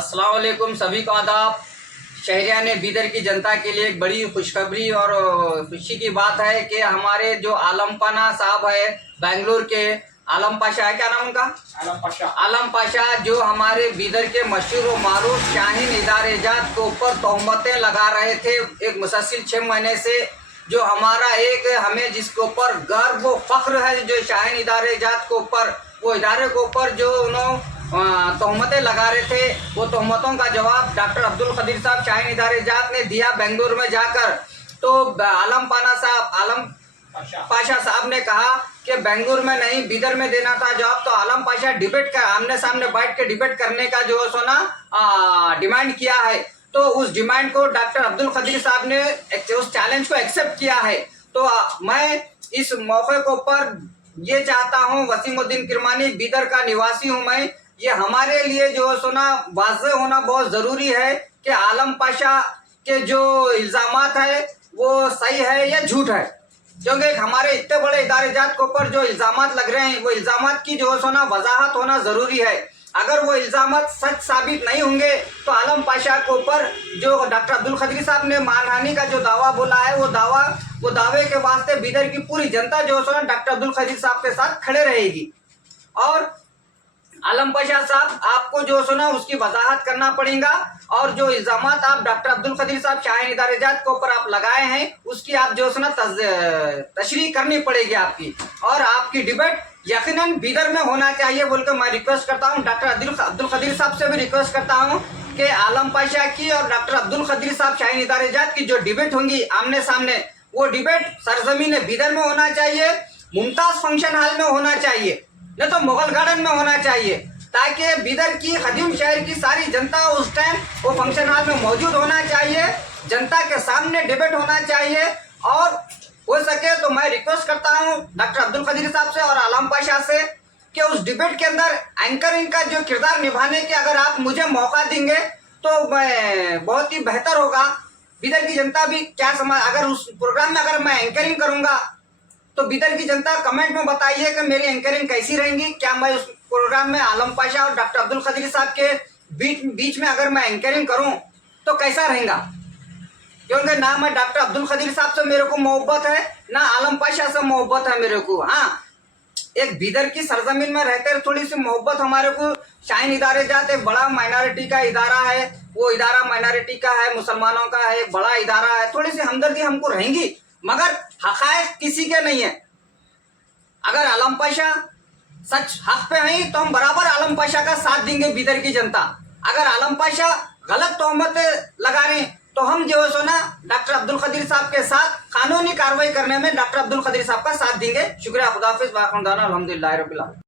अस्सलाम वालेकुम, सभी को आदाब। शहरिया ने बीदर की जनता के लिए एक बड़ी खुशखबरी और खुशी की बात है कि हमारे जो आलम पाना साहब है बेंगलुरु के, आलम पाशा है, क्या नाम उनका? आलम पाशा जो हमारे बीदर के मशहूर व मारूफ शाहीन इदारेजात के ऊपर तोहमतें लगा रहे थे एक मुसलसिल 6 महीने से। जो हमारा एक हमें जिसके ऊपर गर्व व फख्र है, जो शाहीन इदारेजात के ऊपर, वो इदारे के ऊपर जो उन्होंने तोहमतें लगा रहे थे, वो तोहमतों का जवाब डॉक्टर अब्दुल खदीर साहब शाहीन इदारेजात ने दिया बेंगलुरु में जाकर। तो आलम पाशा साहब ने कहा कि बेंगलुरु में नहीं बीदर में देना था जवाब। तो आलम पाशा डिबेट का आमने सामने बैठ के डिबेट करने का जो सोना डिमांड किया है। तो उस डिमांड को डॉक्टर अब्दुल खदीर साहब ने उस चैलेंज को एक्सेप्ट किया है। तो मैं इस मौके को पर ये चाहता हूँ, वसीमुद्दीन किरमानी बीदर का निवासी हूँ मैं, ये हमारे लिए जो सोना वाज़ेह होना बहुत ज़रूरी है कि आलम पाशा के जो इल्ज़ामात है वो सही है या झूठ है। क्योंकि हमारे इतने बड़े इदारेजात के ऊपर जो इल्ज़ामात लग रहे हैं, वो इल्ज़ामात की जो सोना वजाहत होना ज़रूरी है। अगर वो इल्ज़ामात सच साबित नहीं होंगे तो आलम पाशा के ऊपर जो डॉक्टर अब्दुल खदीर साहब ने मानहानि का जो दावा बोला है, वो दावे के वास्ते बीदर की पूरी जनता जो सोना डॉक्टर अब्दुल खदीर साहब के साथ खड़े रहेगी। और आलम पाशा साहब, आपको जो सुना उसकी वजाहत करना पड़ेगा, और जो इल्जामात आप डॉक्टर अब्दुल खदीर साहब शाहीन इदारेजात के ऊपर आप लगाए हैं, उसकी आप जो सुना तशरीह करनी पड़ेगी आपकी, और आपकी डिबेट यकीनन बीदर में होना चाहिए बोलकर मैं रिक्वेस्ट करता हूं। डॉक्टर अब्दुल खदीर साहब से भी रिक्वेस्ट करता हूं कि आलम पाशा की और डॉक्टर अब्दुल खदीर साहब शाहीन इदारेजात की जो डिबेट होंगी आमने सामने, वो डिबेट सरजमीन बीदर में होना चाहिए, मुमताज फंक्शन हॉल में होना चाहिए, नहीं तो मुगल गार्डन में होना चाहिए, ताकि बीदर की खदीम शहर की सारी जनता उस टाइम वो फंक्शन हॉल में मौजूद होना चाहिए, जनता के सामने डिबेट होना चाहिए। और हो सके तो मैं रिक्वेस्ट करता हूं डॉक्टर अब्दुल खदीर साहब से और आलम पाशा से कि उस डिबेट के अंदर एंकरिंग का जो किरदार निभाने के अगर आप मुझे मौका देंगे तो मैं बहुत ही बेहतर होगा। बीदर की जनता भी क्या समझ, अगर उस प्रोग्राम में अगर मैं एंकरिंग करूंगा तो बीदर की जनता कमेंट में बताइए कि मेरी एंकरिंग कैसी रहेंगी। क्या मैं उस प्रोग्राम में आलम पाशा और डॉक्टर अब्दुल खदीर साहब के बीच में अगर मैं एंकरिंग करूं तो कैसा रहेगा? क्योंकि ना मैं डॉक्टर अब्दुल खदीर साहब से मेरे को मोहब्बत है, ना आलम पाशा से मोहब्बत है मेरे को। हाँ, एक बीदर की सरजमीन में रहते थोड़ी सी मोहब्बत हमारे को। शाहीन इदारेजात एक बड़ा माइनॉरिटी का इदारा है, वो इदारा माइनॉरिटी का है, मुसलमानों का है, एक बड़ा इदारा है, थोड़ी सी हमदर्दी हमको रहेंगी, मगर हक़ाइक़ किसी के नहीं है। अगर आलम पाशा सच हक पे हैं तो हम बराबर आलम पाशा का साथ देंगे बीदर की जनता। अगर आलम पाशा गलत तोहमतें लगा रहे हैं तो हम जो है सोना डॉक्टर अब्दुल खदीर साहब के साथ कानूनी कार्रवाई करने में डॉक्टर अब्दुल खदीर साहब का साथ देंगे। शुक्रिया, खुदा हाफिज़, अल्हम्दुलिल्लाह रब्बिल आलमीन।